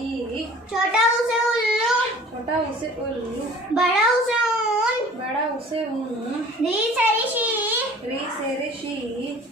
ईख, छोटा उसे उल्लू, छोटा उसे उल्लू, बड़ा उसे ऊन, बड़ा उसे ऊन, री से ऋषि, री से ऋषि,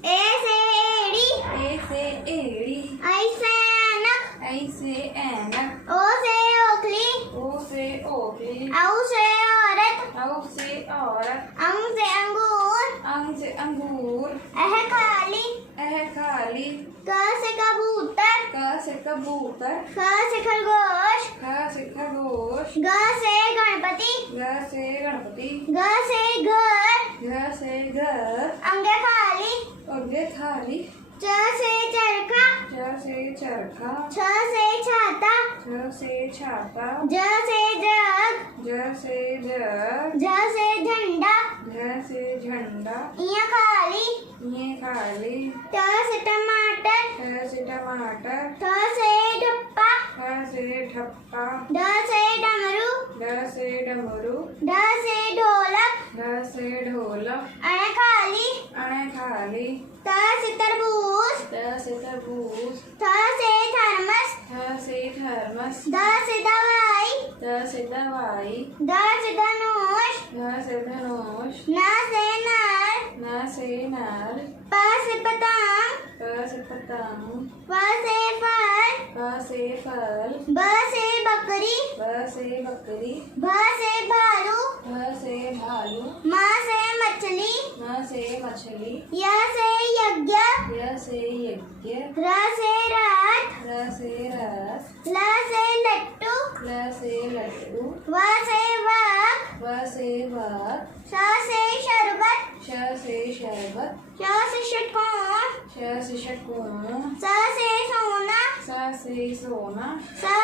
ए से एड़ी, ए से एड़ी, आई से ऐनक, ऐ से ऐनक, ओ से ओखली, ओ से ओखली, औ से औरत, औ से औरत, अंग से अंगूर, अंग से अंगूर, अह खाली, अह खाली, क से कबूतर, क से कबूतर, ख से खरगोश, ख से खरगोश, ग से गणपति, ग से गणपति, घ से घर, घ से घर, अंगे खाली, अंगे थाली, च से चरखा, च से चरखा, छ से छाता, छ से छाता, ज से जग, ज से जग, झ से झंडा, झ से झंडा, इया खाली, ये खाली, ट से टमाटर, ठ से टमाटर, ठ से ढप्पा, ठ से ठप्पा, ड से डमरू, ड से डमरू, ढ से ढोलक, ढ से ढोलक, अण खाली, अणे खाली, त से तरबूज, त से तरबूज, थ से थर्मस, थ से थर्मस, द से दवाई, द से दवाई, ध से धनुष, ध से धनुष, न से नर, न से नर, प से पतंग, प से पतंग, फ से फल, फ से फल, ब से बकरी, ब से बकरी, भ से भालू, भ से भालू, म से मछली, म से मछली, य से यज्ञ, य से यज्ञ, र से रथ, र से रथ, ल से लट्टू, ल से लड्डू, व से वक, व से वक, श से शरबत, श से शरबत, श से षटकोण, श से षटकोण, स से सोना, स से सोना, स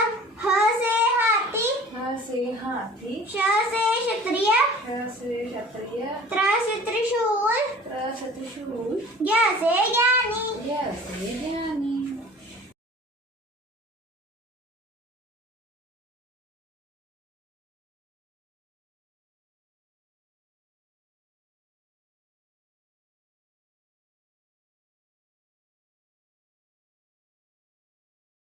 ह से हाथी, ह से हाथी, श से क्षत्रिय, श से क्षत्रिय, त्र से त्रिशूल, त्र से त्रिशूल, ज्ञ से ज्ञानी। य से ज्ञानी।